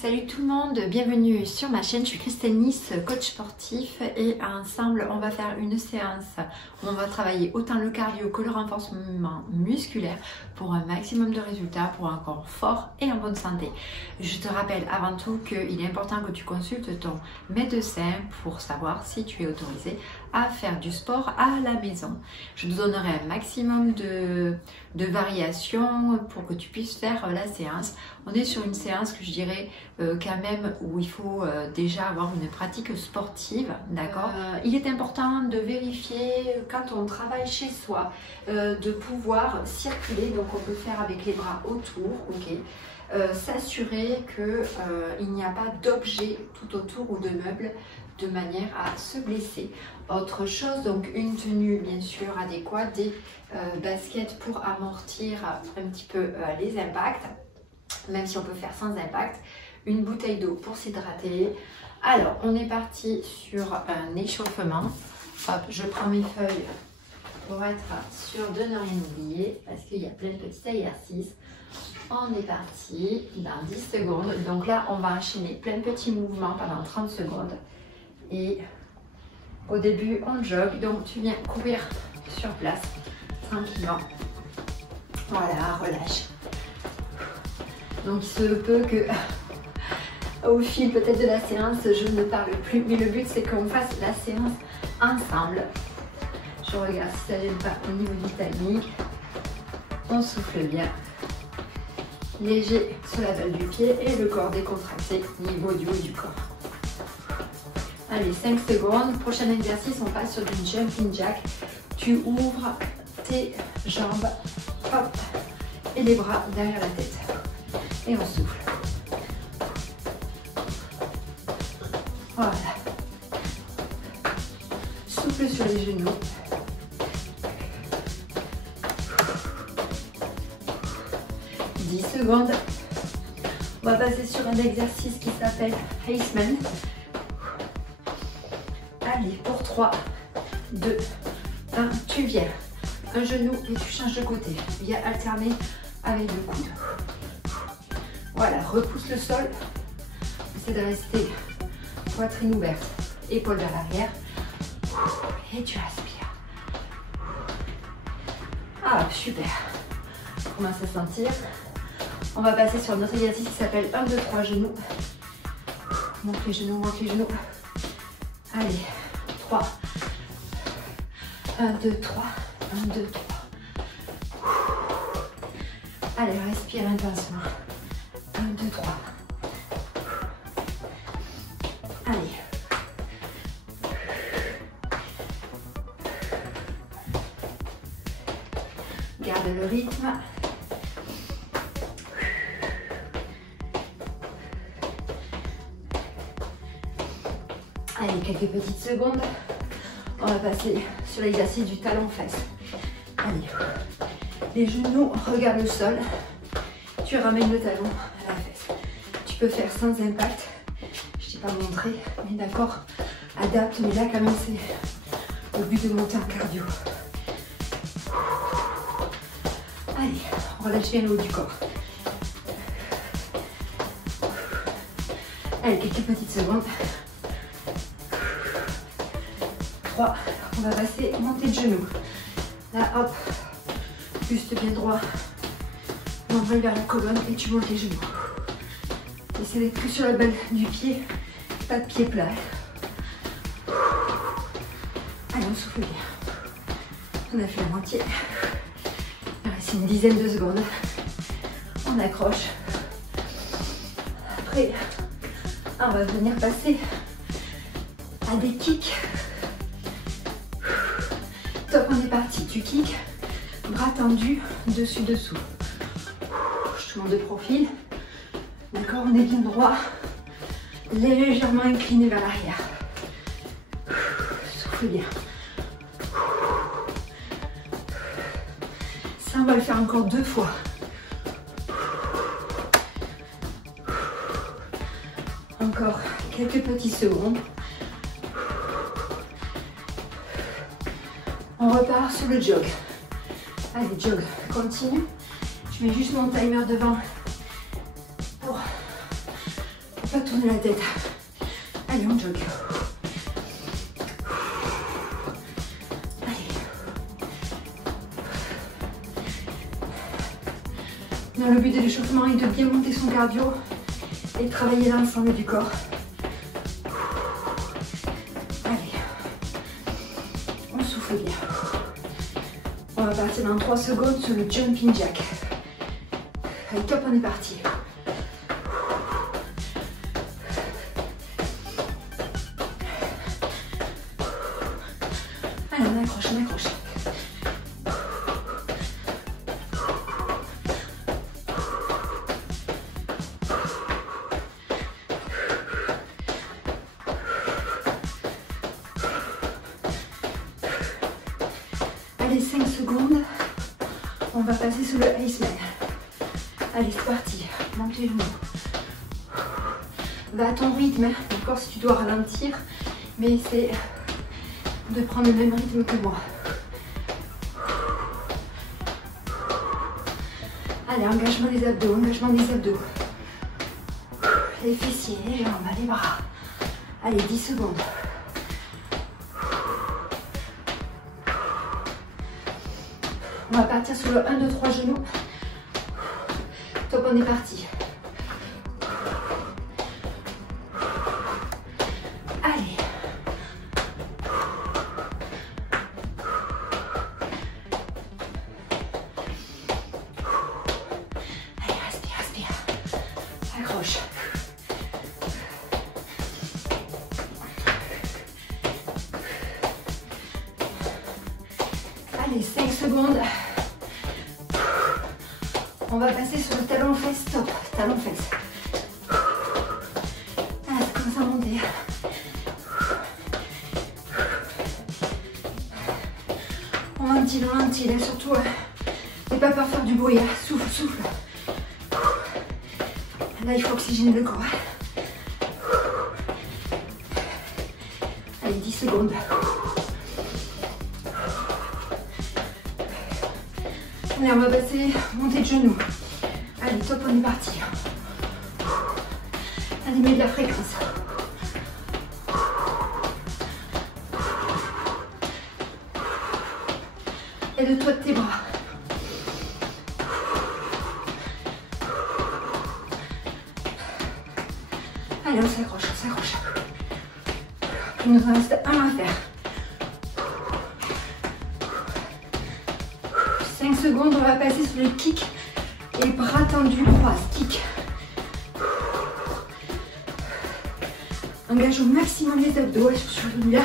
Salut tout le monde, bienvenue sur ma chaîne, je suis Christelle Nice, coach sportif et ensemble on va faire une séance où on va travailler autant le cardio que le renforcement musculaire pour un maximum de résultats, pour un corps fort et en bonne santé. Je te rappelle avant tout qu'il est important que tu consultes ton médecin pour savoir si tu es autorisé à faire du sport à la maison. Je te donnerai un maximum de variations pour que tu puisses faire la séance. On est sur une séance que je dirais quand même où il faut déjà avoir une pratique sportive, d'accord. Il est important de vérifier quand on travaille chez soi, de pouvoir circuler, donc on peut faire avec les bras autour, ok. S'assurer qu'il n'y a pas d'objets tout autour ou de meubles de manière à se blesser. Autre chose, donc une tenue bien sûr adéquate, des baskets pour amortir un petit peu les impacts, même si on peut faire sans impact, une bouteille d'eau pour s'hydrater. Alors, on est parti sur un échauffement. Hop, je prends mes feuilles pour être sûr de ne rien oublier, parce qu'il y a plein de petits exercices. On est parti dans 10 secondes. Donc là, on va enchaîner plein de petits mouvements pendant 30 secondes. Et au début, on jogue. Donc, tu viens courir sur place, tranquillement. Voilà, relâche. Donc, il se peut que au fil peut-être de la séance, je ne parle plus. Mais le but, c'est qu'on fasse la séance ensemble. Je regarde si ça ne gêne pas au niveau du timing. On souffle bien. Léger sur la balle du pied et le corps décontracté, niveau du haut du corps. Allez, 5 secondes. Prochain exercice, on passe sur du jumping jack. Tu ouvres tes jambes, hop, et les bras derrière la tête. Et on souffle. Voilà. Souffle sur les genoux. Secondes. On va passer sur un exercice qui s'appelle Iceman. Allez, pour 3, 2, 1, tu viens. Un genou et tu changes de côté. Viens alterner avec le coude. Voilà, repousse le sol. Essaie de rester poitrine ouverte, épaules vers l'arrière. Et tu respires. Ah, super. Commence à sentir. On va passer sur notre exercice qui s'appelle 1, 2, 3 genoux. Monte les genoux, monte les genoux. Allez, 3. 1, 2, 3. 1, 2, 3. Allez, respire intensément. 1, 2, 3. Allez. Garde le rythme. Allez, quelques petites secondes. On va passer sur l'exercice du talon-fesse. Allez, les genoux regardent le sol. Tu ramènes le talon à la fesse. Tu peux faire sans impact. Je ne t'ai pas montré, mais d'accord, adapte. Mais là, quand même, c'est le but de monter en cardio. Allez, on relâche bien le haut du corps. Allez, quelques petites secondes. 3, on va passer, monter de genoux. Là, hop, buste bien droit, l'envol vers la colonne et tu montes les genoux. Essaie d'être plus sur la balle du pied, pas de pied plat. Allez, on souffle bien. On a fait la moitié. Il reste une dizaine de secondes. On accroche. Après, on va venir passer à des kicks. Top, on est parti. Tu kicks, bras tendus, dessus, dessous. Je te montre de profil. D'accord, on est bien droit. Légèrement incliné vers l'arrière. Souffle bien. Ça, on va le faire encore 2 fois. Encore quelques petites secondes. On repart sur le jog. Allez, jog, continue. Je mets juste mon timer devant pour Pas tourner la tête. Allez, on jogue. Allez. Dans le but de l'échauffement est de bien monter son cardio et de travailler l'ensemble du corps. Allez. On souffle bien. On va partir dans 3 secondes sur le jumping jack. Allez, top, on est parti. Allez, on accroche, on accroche. Allez, 5 secondes. On va passer sur le Iceman. Allez, c'est parti. Monte les genoux. Va à ton rythme, hein. D'accord, si tu dois ralentir, mais c'est de prendre le même rythme que moi. Allez, engagement des abdos, engagement des abdos. Les fessiers, les jambes, les bras. Allez, 10 secondes. On va partir sur le 1, 2, 3 genoux. Top, on est parti. Allez. Allez, respire, respire. Accroche. Allez, 5 secondes. On va passer sur le talon fesse, stop, talon fesse. Ah, ça commence à monter. On ventile, surtout, n'aie pas peur de faire du bruit, souffle, souffle. Là, il faut oxygéner le corps. Allez, 10 secondes. Allez, on va passer montée de genoux. Allez, top, on est parti. Allez, mets de la fréquence. Aide-toi de tes bras. Allez, on s'accroche, on s'accroche. Il nous en reste un à faire. 5 secondes, on va passer sur le kick et bras tendus, croise, kick. Engage au maximum les abdos sur celui-là.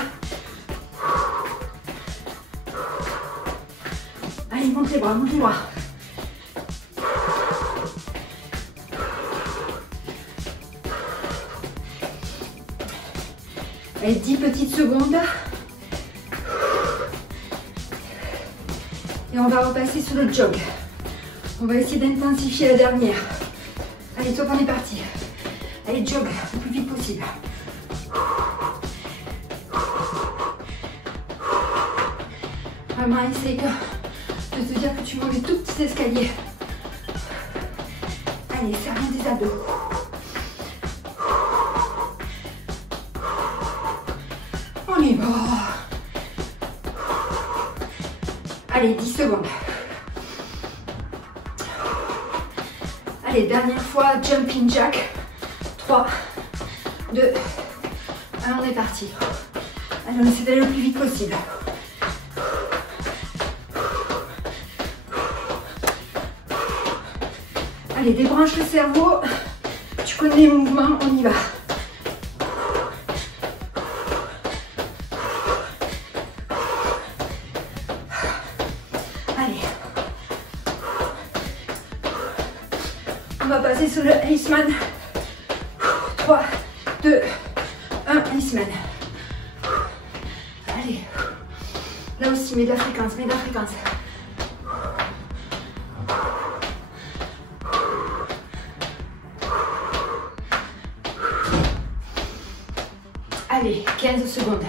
Allez, monte les bras, monte les bras. Allez, 10 petites secondes. Et on va repasser sur le jog. On va essayer d'intensifier la dernière. Allez, top, on est parti. Allez, jog le plus vite possible. Vraiment, essaye de te dire que tu montes les tout petits escaliers. Allez, serre bien tes abdos. On y va. Allez, 10 secondes. Allez, dernière fois, jumping jack. 3, 2, 1, on est parti. Allez, on essaie d'aller le plus vite possible. Allez, débranche le cerveau. Tu connais les mouvements, on y va. Allez. On va passer sur le Iceman. 3, 2, 1, Iceman. Allez. Là aussi, mets de la fréquence, mets de la fréquence. Allez, 15 secondes.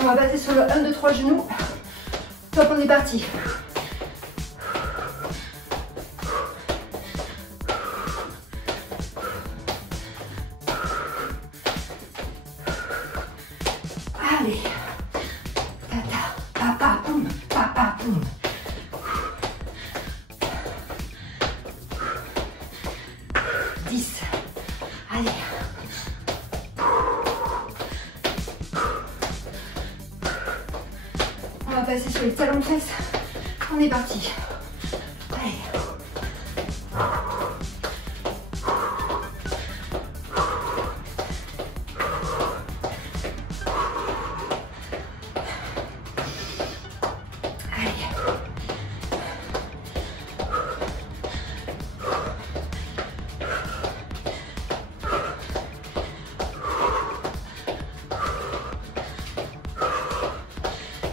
On va passer sur le 1, 2, 3 genoux. Top, on est parti. Allez. Tata, papa, poum, papa, poum. Allez. On va passer sur les talons de fesses. On est parti. Allez.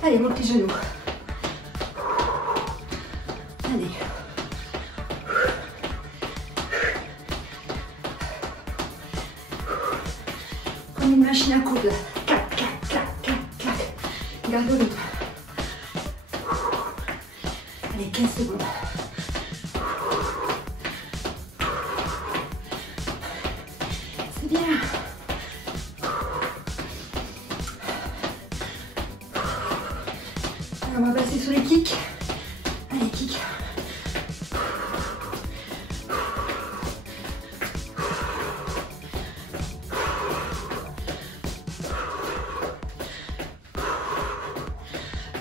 Allez, monte les genoux. Allez. Comme une machine à coudre. Clac, clac, clac, clac, clac. Garde le rythme. Allez, 15 secondes. C'est bien. On va passer sur les kicks. Allez, kick.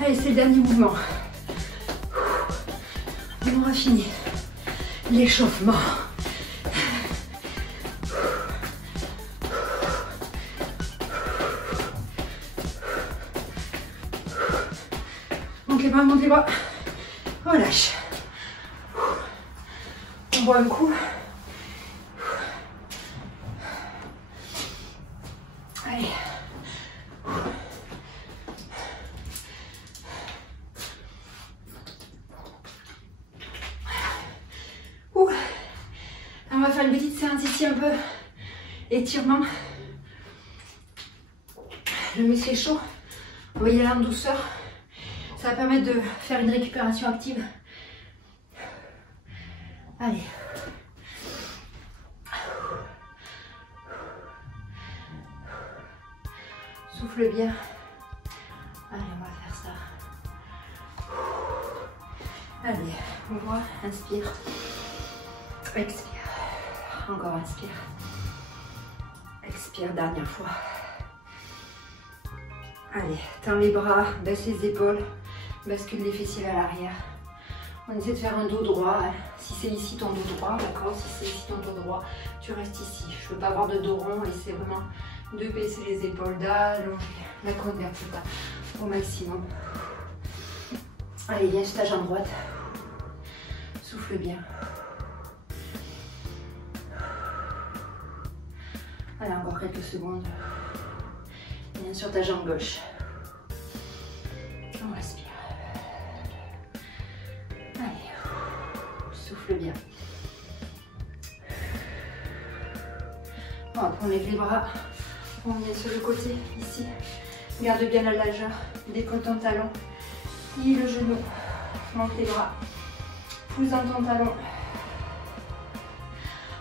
Allez, c'est le dernier mouvement. On aura fini l'échauffement. Monte les bras, relâche. On boit un coup. Allez. Ouh. On va faire une petite séance ici, un peu étirement. Le muscle est chaud. On va y aller en douceur. Ça va permettre de faire une récupération active. Allez. Souffle bien. Allez, on va faire ça. Allez, ouvre, inspire. Expire. Encore inspire. Expire, dernière fois. Allez, tends les bras, baisse les épaules. Bascule les fessiers vers l'arrière. On essaie de faire un dos droit. Si c'est ici ton dos droit, d'accord. Si c'est ici ton dos droit, tu restes ici. Je ne veux pas avoir de dos rond. Essaie vraiment de baisser les épaules, d'allonger la colonne vertébrale au maximum. Allez, viens sur ta jambe droite. Souffle bien. Allez, encore quelques secondes. Viens sur ta jambe gauche. On respire. Allez, souffle bien. Hop, on lève les bras. On vient sur le côté, ici. Garde bien la largeur. Décolle ton talon. Plie le genou. Monte les bras. Pousse dans ton talon.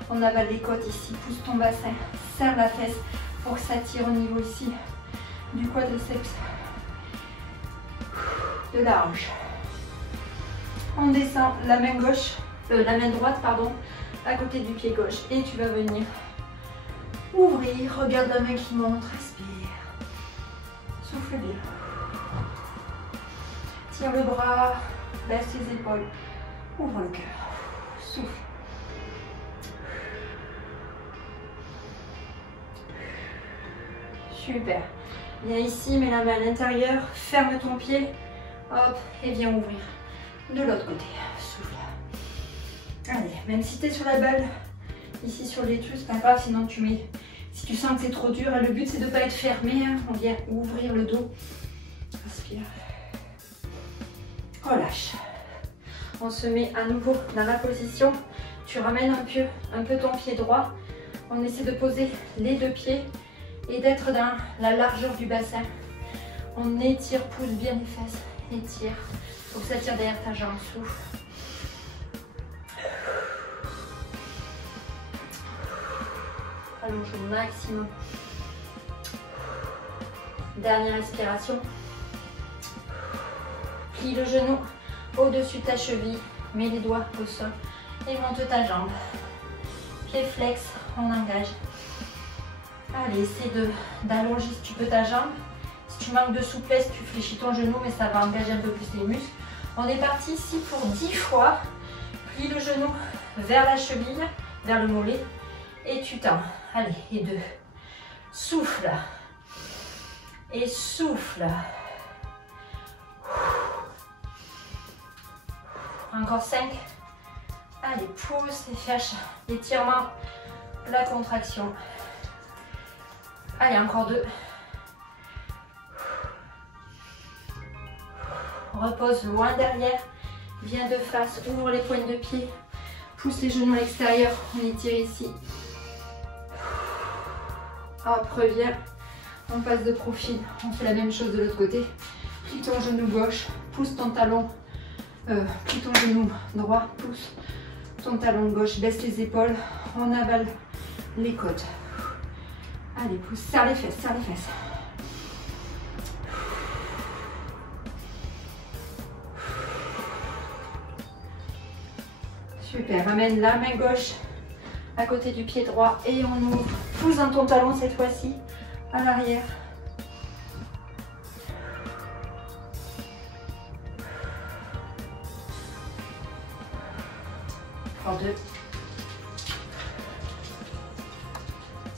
On avale les côtes ici. Pousse ton bassin. Serre la fesse pour que ça tire au niveau ici du quadriceps. De la hanche. On descend la main gauche, la main droite, pardon, à côté du pied gauche. Et tu vas venir ouvrir. Regarde la main qui monte. Respire. Souffle bien. Tire le bras. Baisse les épaules. Ouvre le cœur. Souffle. Super. Viens ici, mets la main à l'intérieur. Ferme ton pied. Hop, et viens ouvrir de l'autre côté. Souffle. Allez, même si tu es sur la balle, ici sur l'étui, c'est pas grave, sinon tu mets. Si tu sens que c'est trop dur, le but c'est de ne pas être fermé. Hein. On vient ouvrir le dos. Inspire. Relâche. On se met à nouveau dans la position. Tu ramènes un peu ton pied droit. On essaie de poser les deux pieds et d'être dans la largeur du bassin. On étire, pousse bien les fesses. Étire. Faut que ça tire derrière ta jambe. Souffle. Allonge au maximum. Dernière respiration. Plie le genou au-dessus de ta cheville. Mets les doigts au sol et monte ta jambe. Pied flex, on engage. Allez, essaie d'allonger si tu peux ta jambe. Si tu manques de souplesse, tu fléchis ton genou, mais ça va engager un peu plus les muscles. On est parti ici pour 10 fois. Plie le genou vers la cheville, vers le mollet. Et tu tends. Allez, et 2. Souffle. Et souffle. Encore 5. Allez, pousse et cherche l'étirement, la contraction. Allez, encore 2. Repose loin derrière. Viens de face, ouvre les pointes de pied. Pousse les genoux à l'extérieur. On étire ici. Hop, reviens. On passe de profil. On fait la même chose de l'autre côté. Plie ton genou gauche. Pousse ton talon. Plie ton genou droit. Pousse ton talon gauche. Baisse les épaules. On avale les côtes. Allez, pousse. Serre les fesses. Serre les fesses. Super. Ramène la main gauche à côté du pied droit et on ouvre. Pousse dans ton talon cette fois-ci à l'arrière. Encore 2.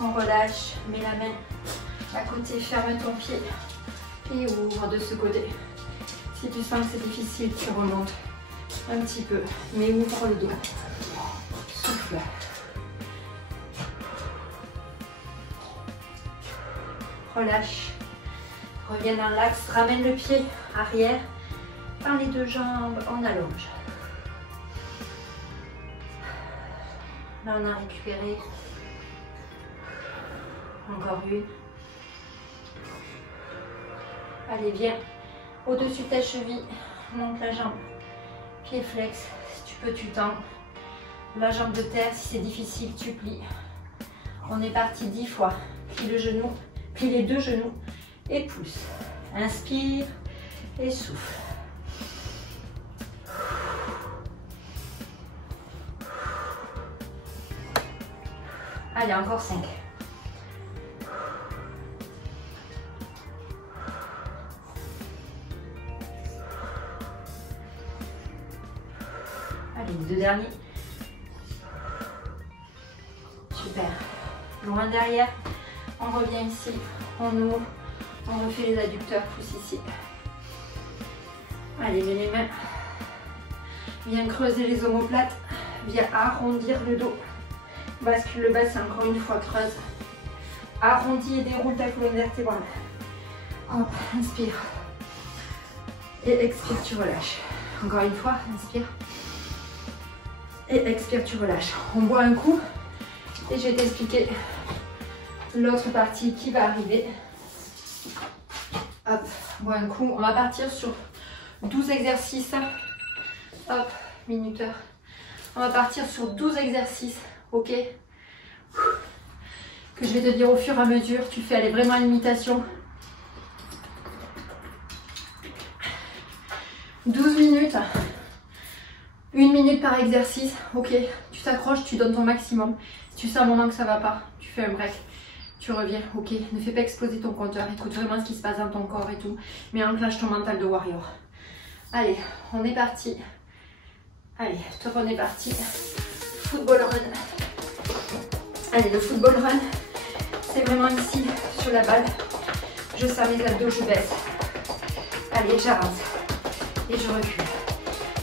On relâche, mets la main à côté, ferme ton pied et ouvre de ce côté. Si tu sens que c'est difficile, tu remontes un petit peu, mais ouvre le dos. Souffle. Relâche. Reviens dans l'axe, ramène le pied arrière. Par les 2 jambes, on allonge. Là, on a récupéré. Encore une. Allez, viens. Au-dessus de ta cheville, monte la jambe. Pied flex. Si tu peux, tu tends. La jambe de terre, si c'est difficile, tu plies. On est parti 10 fois. Plie le genou. Plie les 2 genoux et pousse. Inspire et souffle. Allez, encore 5. Allez, les 2 derniers. Super. Loin derrière. On revient ici, on ouvre, on refait les adducteurs, pousse ici. Allez, mets les mains. Viens creuser les omoplates, viens arrondir le dos. Bascule le bassin, encore une fois, creuse. Arrondis et déroule ta colonne vertébrale. Hop, inspire. Et expire, tu relâches. Encore une fois, inspire. Et expire, tu relâches. On boit un coup et je vais t'expliquer l'autre partie qui va arriver. Hop, bois un coup. On va partir sur 12 exercices. Hop, minuteur. On va partir sur 12 exercices, ok? Que je vais te dire au fur et à mesure. Tu fais aller vraiment à l'imitation. 12 minutes. 1 minute par exercice, ok? Tu t'accroches, tu donnes ton maximum. Si tu sens un moment que ça va pas, tu fais un break. Tu reviens, ok, ne fais pas exploser ton compteur, écoute vraiment ce qui se passe dans ton corps et tout, mais enclenche ton mental de warrior. Allez, on est parti. Allez, top, on est parti. Football run. Allez, le football run, c'est vraiment ici, sur la balle. Je serre mes abdos, je baisse. Allez, j'avance. Et je recule.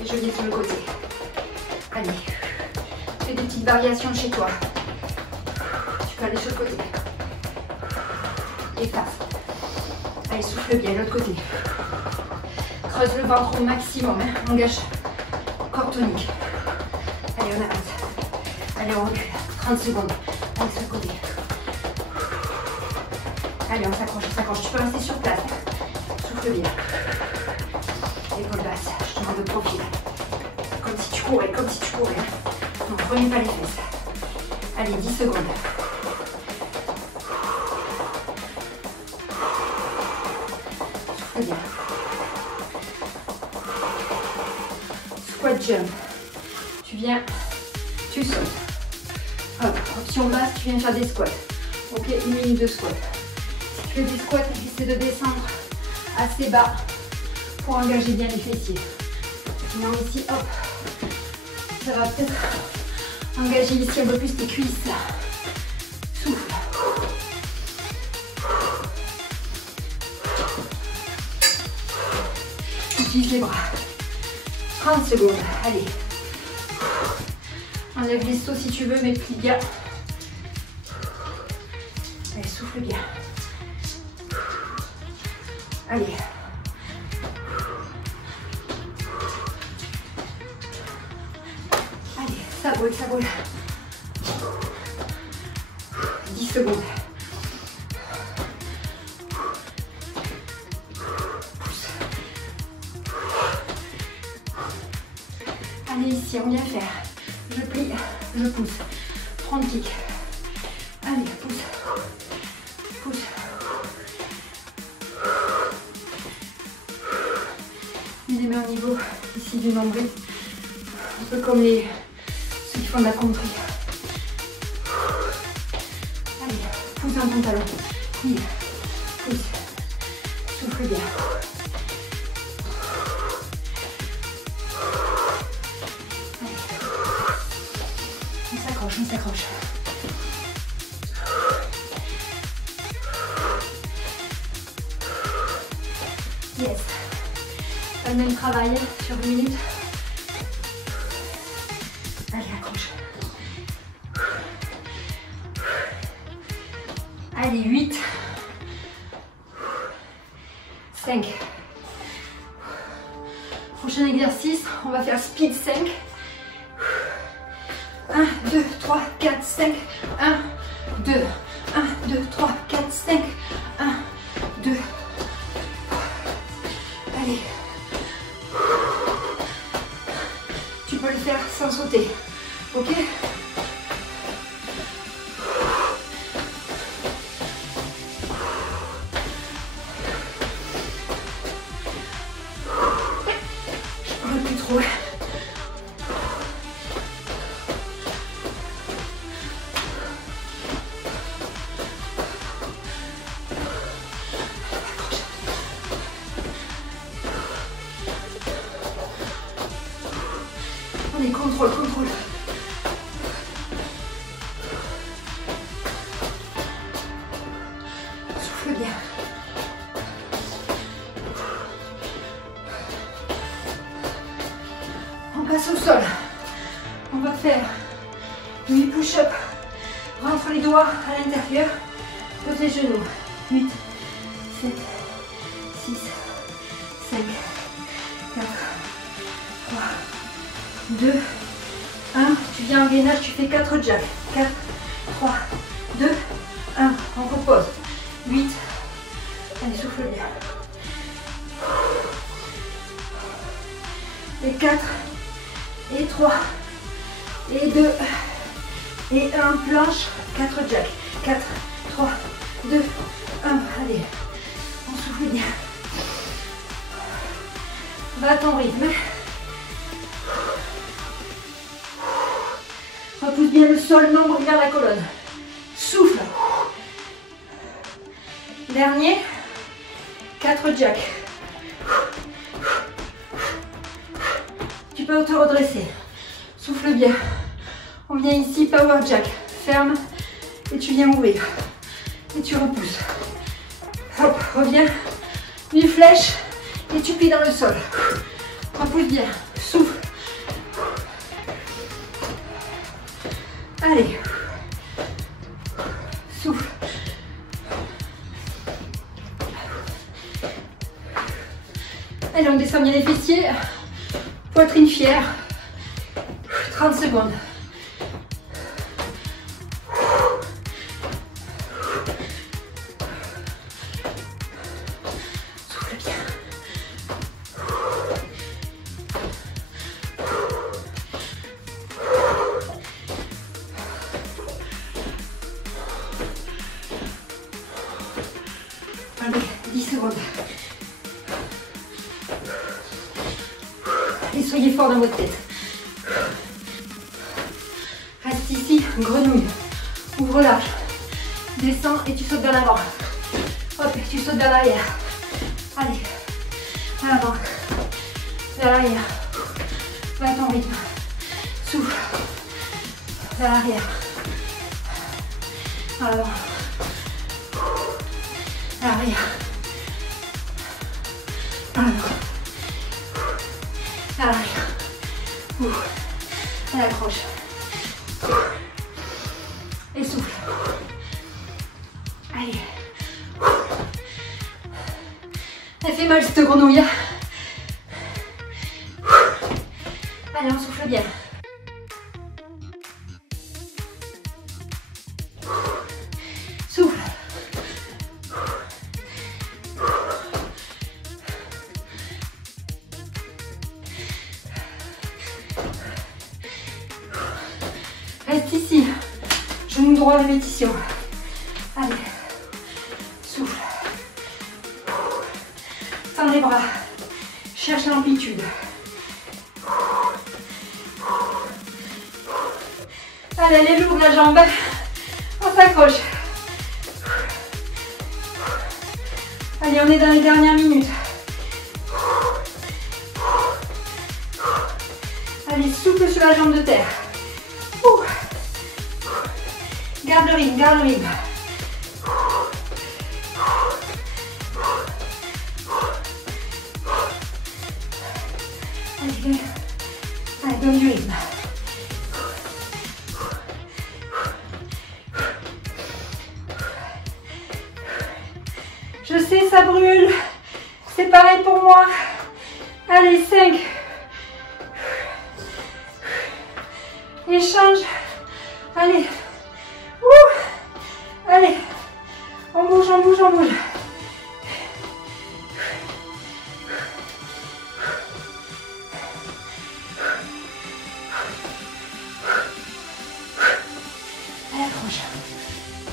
Et je viens sur le côté. Allez, fais des petites variations chez toi. Tu peux aller sur le côté. Et face. Allez, souffle bien, l'autre côté. Creuse le ventre au maximum. Hein. Engage. Corps tonique. Allez, on avance. Allez, on recule. 30 secondes. Allez, sur le côté. Allez, on s'accroche, on s'accroche. Tu peux rester sur place. Souffle bien. Épaule basse, je te mets de profil. Comme si tu courais, comme si tu courais. Donc remets pas les fesses. Allez, 10 secondes. Souffle bien. Squat jump. Tu viens, tu sautes. Hop, option basse, tu viens faire des squats. Ok, 1 minute de squat. Si tu fais des squats, essaie de descendre assez bas pour engager bien les fessiers. Sinon ici, hop, ça va peut-être engager ici un peu plus tes cuisses. Souffle. Utilise les bras. 30 secondes, allez. Enlève les sauts si tu veux, mais plie bien. Allez, souffle bien. Allez. Allez, ça brûle, ça brûle. 10 secondes. Pousse. Allez, ici, on vient faire. Je plie, je pousse. 30 kicks. Allez, pousse. Pousse. Mets les mains au niveau ici du nombril. Un peu comme ceux qui font de la country. Allez, pousse un pantalon. Plie. Pousse. Souffle bien. On s'accroche. Yes. Pas le même travail sur 1 minute. Allez, accroche. Allez, 8. 5. Prochain exercice, on va faire speed 5. 1, 2, 3, 4, 5, 1, 2, 1, 2, 3, 4, 5, 1, 2, allez. Tu peux le faire sans sauter, ok? Je parle plus trop. Allez, contrôle. Souffle bien. On passe au sol. On va faire 8 push-up. Rentre les doigts à l'intérieur. Pose les genoux. 8, 7, 6, 5, 4, 3, 2, 1. Tu viens en gainage, tu fais 4 jacks. 4, 3, 2, 1. On repose. 8. Allez, souffle bien. Et 4, et 3, et 2, et 1. Planche, 4 jacks. 4, 3, 2, 1. Allez, on souffle bien. Va à ton rythme. Repousse bien le sol, nombre vers la colonne. Souffle. Dernier. 4 jacks. Tu peux te redresser. Souffle bien. On vient ici, power jack. Ferme et tu viens ouvrir. Et tu repousses. Hop, reviens. Une flèche et tu plies dans le sol. Repousse bien. Souffle. Allez. Souffle. Allez, on descend bien les fessiers. Poitrine fière. 30 secondes. Souffle bien. Et soyez fort dans votre tête. Reste ici, grenouille. Ouvre large. Descends et tu sautes vers l'avant. Hop, tu sautes vers l'arrière. Allez. À l'avant. Vers l'arrière. Va à ton rythme. Souffle. Vers l'arrière. À l'avant. À l'arrière. À l'avant. À l'arrière. À l'accroche. Et souffle. Allez. Elle fait mal cette grenouille. Allez, on souffle bien. Souffle. Reste ici. Genou droit, répétition. Allez. Souffle. Tends les bras. Cherche l'amplitude. Allez, elle est lourde la jambe. On s'accroche. Allez, on est dans les dernières minutes. Allez, souple sur la jambe de terre. Garde le rythme, garde le rythme. Allez, allez, donne du rythme. Je sais, ça brûle. C'est pareil pour moi. Allez, 5. Échange. Allez. Allez. On bouge, on bouge, on bouge. Allez, accroche.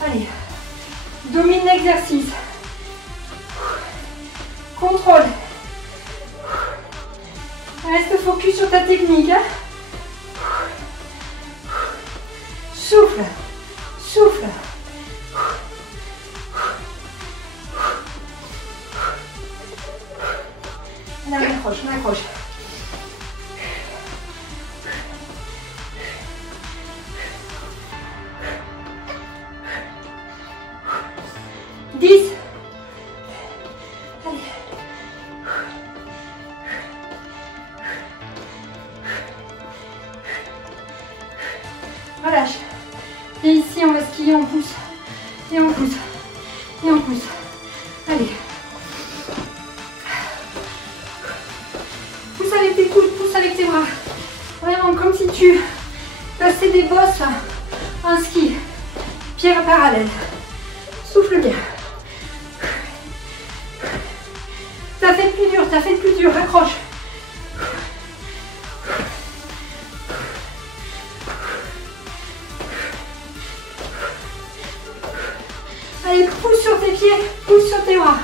Allez. Domine l'exercice. Contrôle. Reste focus sur ta technique. Hein. Souffle. Souffle. On accroche, on accroche. Relâche. Et ici, on va skier, on pousse. Et on pousse. Et on pousse. Allez. Pousse avec tes coudes, pousse avec tes bras. Vraiment comme si tu passais des bosses en ski. Pieds parallèles. Souffle bien. T'as fait le plus dur, t'as fait le plus dur. Accroche. Allez, pousse sur tes pieds, pousse sur tes bras.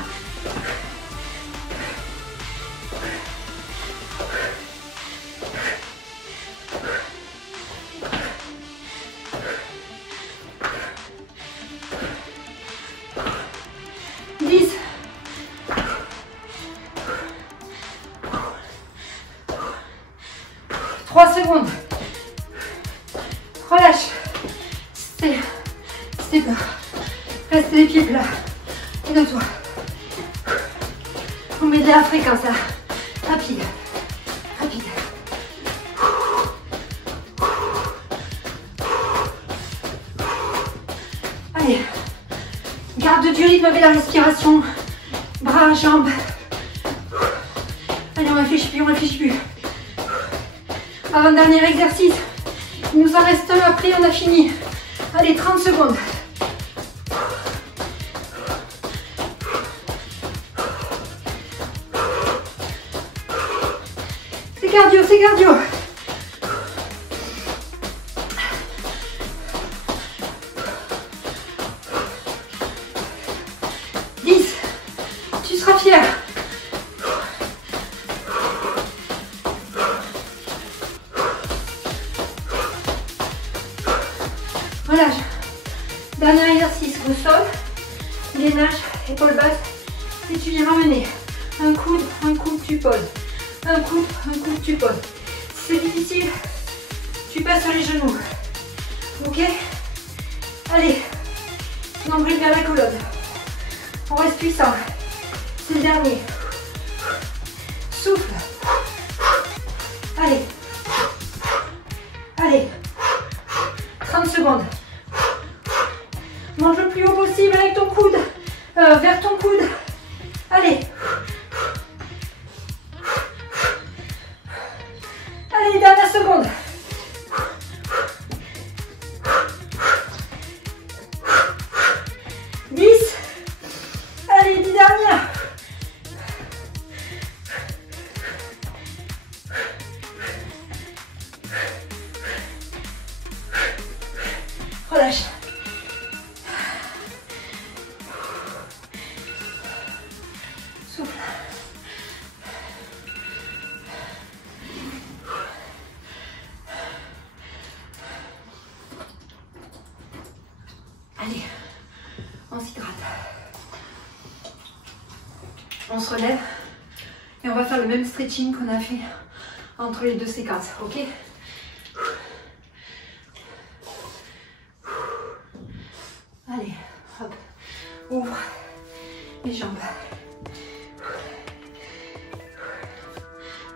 Secondes. Relâche. Step. Reste les pieds plats. Et de toi. On met de la fréquence là. Rapide. Rapide. Allez. Garde du rythme avec la respiration. Bras, jambes. Allez, on réfléchit plus, on réfléchit plus. Avant-dernier exercice. Il nous en reste un, après on a fini. Allez, 30 secondes. C'est cardio, c'est cardio. Tu seras fier. un coude, tu poses. Un coude, tu poses. Si c'est difficile, tu passes sur les genoux. Ok? Allez, nombril vers la colonne. On reste puissant. C'est le dernier. Souffle. Allez. Allez. 30 secondes. Mange le plus haut possible avec ton coude. Vers ton coude. Allez. Allez, dernière seconde. Allez, 10 dernières. Relâche. Souffle. Allez, on s'hydrate. On se relève et on va faire le même stretching qu'on a fait entre les deux séquences, ok? Allez, hop, ouvre les jambes.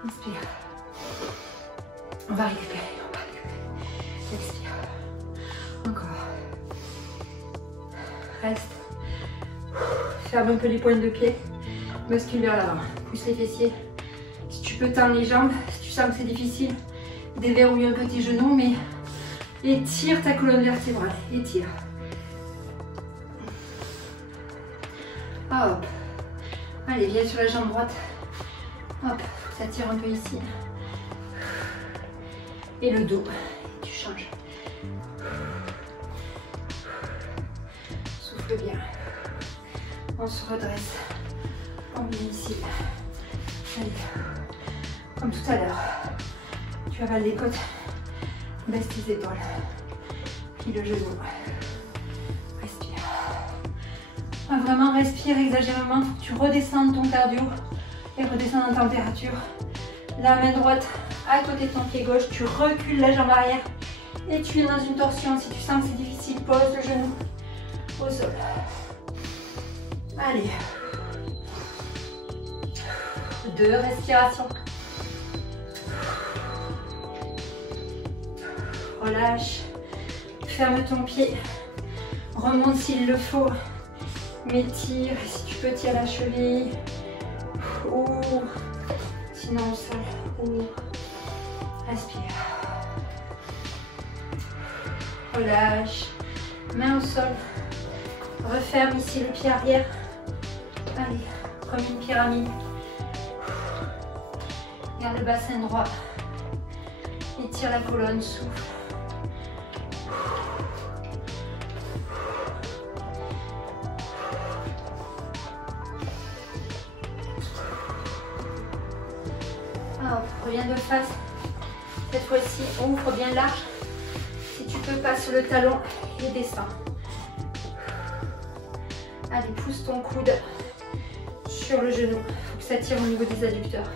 Inspire. On va récupérer, Expire. Encore. Reste. Ferme un peu les pointes de pied. Bascule vers l'avant. Pousse les fessiers. Si tu peux tendre les jambes, si tu sens que c'est difficile, déverrouille un peu tes genoux, mais étire ta colonne vertébrale. Étire. Hop. Allez, viens sur la jambe droite. Hop, ça tire un peu ici. Et le dos. Tu changes. Souffle bien. On se redresse. On vient ici. Allez. Comme tout à l'heure. Tu avales les côtes. Baisse tes épaules. Puis le genou. Respire. Vraiment, respire exagérément. Faut que tu redescendes ton cardio et redescends en température. La main droite à côté de ton pied gauche. Tu recules la jambe arrière et tu es dans une torsion. Si tu sens que c'est difficile, pose le genou au sol. Allez. 2 respirations. Relâche. Ferme ton pied. Remonte s'il le faut. Mais tire. Si tu peux, tire la cheville. Ouvre. Sinon au sol. Ouvre. Respire. Relâche. Main au sol. Referme ici le pied arrière. Allez, comme une pyramide. Garde le bassin droit. Étire la colonne, souffle. Hop, reviens de face. Cette fois-ci, ouvre bien large. Si tu peux, passe le talon et descends. Allez, pousse ton coude sur le genou. Il faut que ça tire au niveau des adducteurs.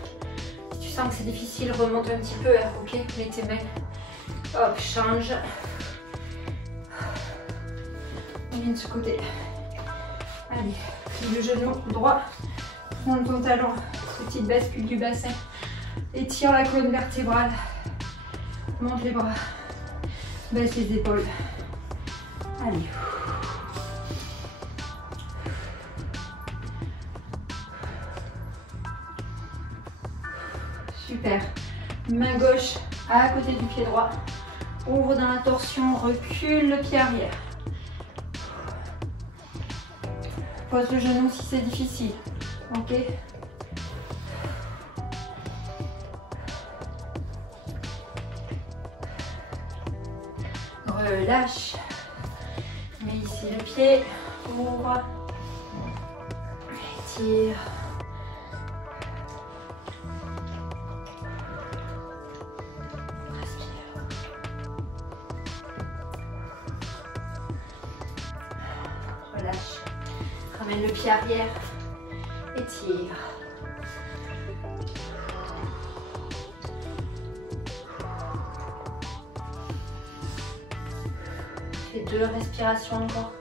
Si tu sens que c'est difficile, remonte un petit peu, ok? Mets tes mains. Hop, change. On vient de ce côté. Allez, plie le genou droit. Monte ton talon. Petite bascule du bassin. Étire la colonne vertébrale. Monte les bras. Baisse les épaules. Allez. Super. Main gauche à côté du pied droit. Ouvre dans la torsion, recule le pied arrière. Pose le genou si c'est difficile. Ok. Relâche. Mets ici le pied. Ouvre. Étire. Ramène le pied arrière, étire. fais 2 respirations encore.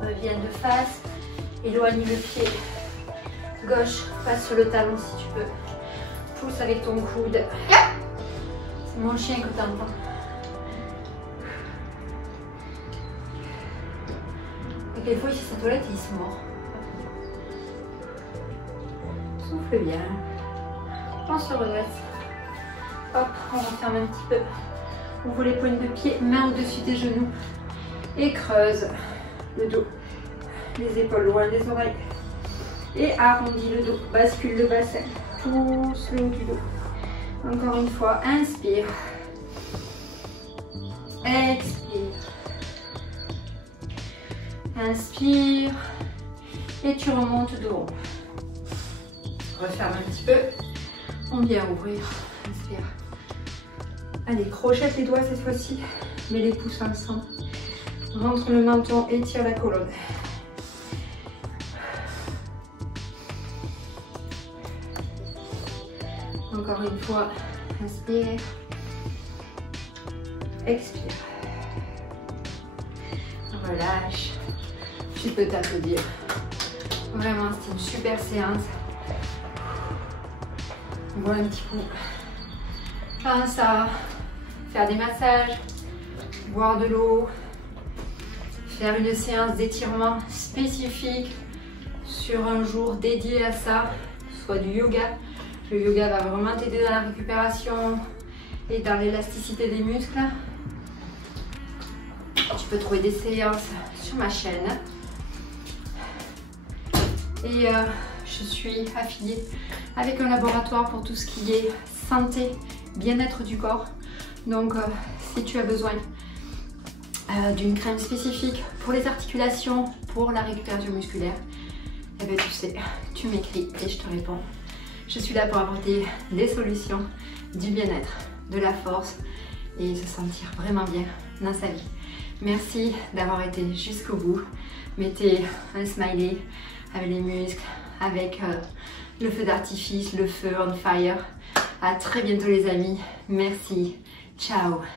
Reviens de face. Éloigne le pied gauche. Passe sur le talon si tu peux. Pousse avec ton coude. C'est mon chien que tu entends. Et quelquefois ici, sa toilette, il se mord. Souffle bien. On se redresse. Hop, on referme un petit peu. Ouvre les pointes de pied, main au-dessus des genoux. Et creuse le dos. Les épaules loin des oreilles. Et arrondis le dos. Bascule le bassin. Pousse le haut du dos. Encore une fois, inspire. Expire. Inspire. Et tu remontes dos. Referme un petit peu. On vient ouvrir. Inspire. Allez, crochette les doigts cette fois-ci. Mets les pouces ensemble. Rentre le menton, étire la colonne. Encore une fois, inspire. Expire. Relâche. Tu peux t'applaudir. Vraiment, c'est une super séance. Bois un petit coup. Pense à faire des massages, boire de l'eau, faire une séance d'étirement spécifique sur un jour dédié à ça, soit du yoga. Le yoga va vraiment t'aider dans la récupération et dans l'élasticité des muscles. Tu peux trouver des séances sur ma chaîne. Et je suis affiliée avec un laboratoire pour tout ce qui est santé, bien-être du corps. Donc si tu as besoin d'une crème spécifique pour les articulations, pour la récupération musculaire, eh bien, tu sais, tu m'écris et je te réponds. Je suis là pour apporter des solutions, du bien-être, de la force et se sentir vraiment bien dans sa vie. Merci d'avoir été jusqu'au bout. Mettez un smiley avec les muscles, avec le feu d'artifice, le feu on fire. À très bientôt les amis. Merci. Ciao.